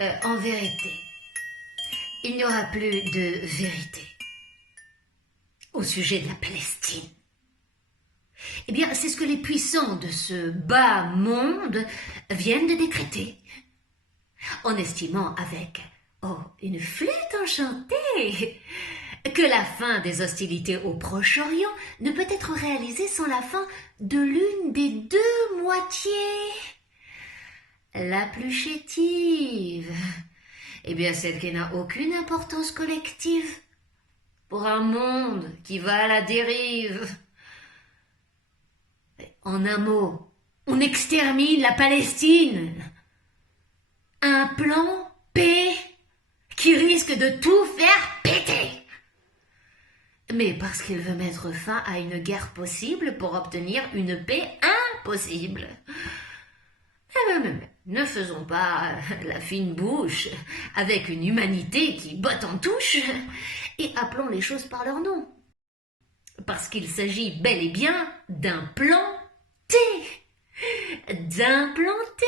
En vérité, il n'y aura plus de vérité au sujet de la Palestine. Eh bien, c'est ce que les puissants de ce bas monde viennent de décréter, en estimant avec, une flûte enchantée, que la fin des hostilités au Proche-Orient ne peut être réalisée sans la fin de l'une des deux moitiés. La plus chétive, eh bien celle qui n'a aucune importance collective pour un monde qui va à la dérive. En un mot, on extermine la Palestine. Un plan P qui risque de tout faire péter. Mais parce qu'il veut mettre fin à une guerre possible pour obtenir une paix impossible. Ne faisons pas la fine bouche avec une humanité qui botte en touche et appelons les choses par leur nom. Parce qu'il s'agit bel et bien d'un plan T. D'implanter,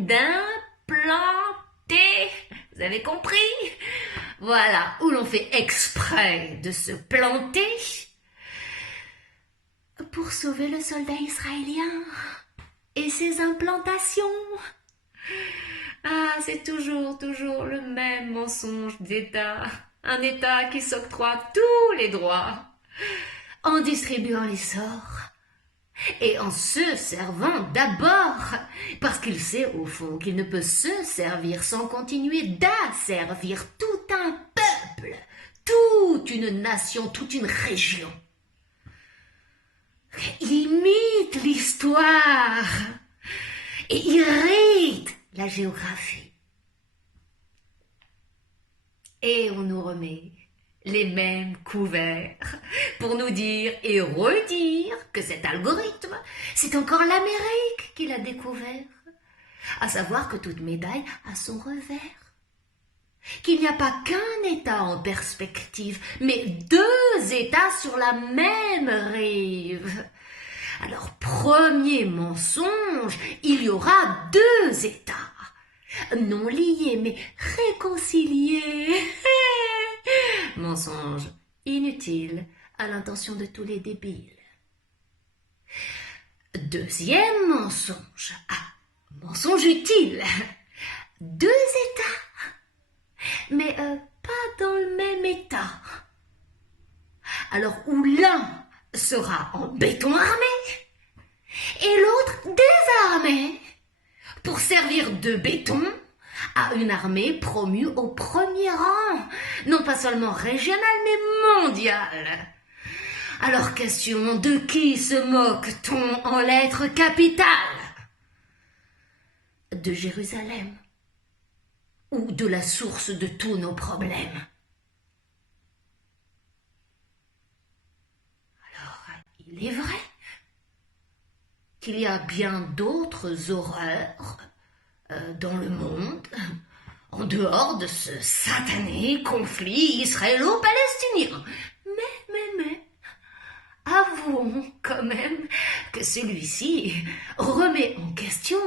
d'implanter. Vous avez compris? Voilà, où l'on fait exprès de se planter pour sauver le soldat israélien et ses implantations. Ah, c'est toujours le même mensonge d'État. Un État qui s'octroie tous les droits en distribuant les sorts et en se servant d'abord, parce qu'il sait au fond qu'il ne peut se servir sans continuer d'asservir tout un peuple, toute une nation, toute une région. Il imite l'histoire et irrite la géographie. Et on nous remet les mêmes couverts pour nous dire et redire que cet algorithme, c'est encore l'Amérique qui l'a découvert. À savoir que toute médaille a son revers. Qu'il n'y a pas qu'un État en perspective, mais deux États sur la même rive. Alors, premier mensonge, il y aura deux États. Non liés, mais réconciliés. Mensonge inutile à l'intention de tous les débiles. Deuxième mensonge. Mensonge utile. Deux États, mais pas dans le même État. Alors où l'un sera en béton armé et l'autre désarmé pour servir de béton à une armée promue au premier rang, non pas seulement régionale, mais mondiale. Alors question, de qui se moque-t-on en lettres capitales? De Jérusalem ou de la source de tous nos problèmes? Alors, il est vrai qu'il y a bien d'autres horreurs dans le monde, en dehors de ce satané conflit israélo-palestinien. Mais, avouons quand même que celui-ci remet en question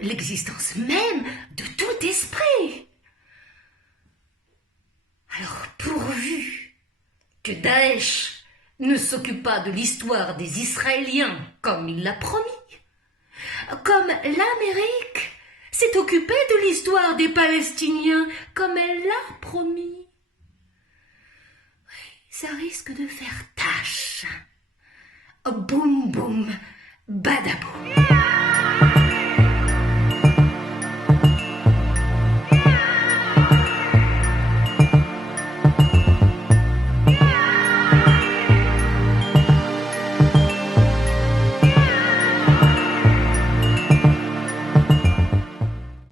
l'existence même de tout esprit. Alors, pourvu que Daesh ne s'occupe pas de l'histoire des Israéliens comme il l'a promis, comme l'Amérique s'est occupée de l'histoire des Palestiniens comme elle l'a promis, ça risque de faire tâche. Boum boum, badaboum.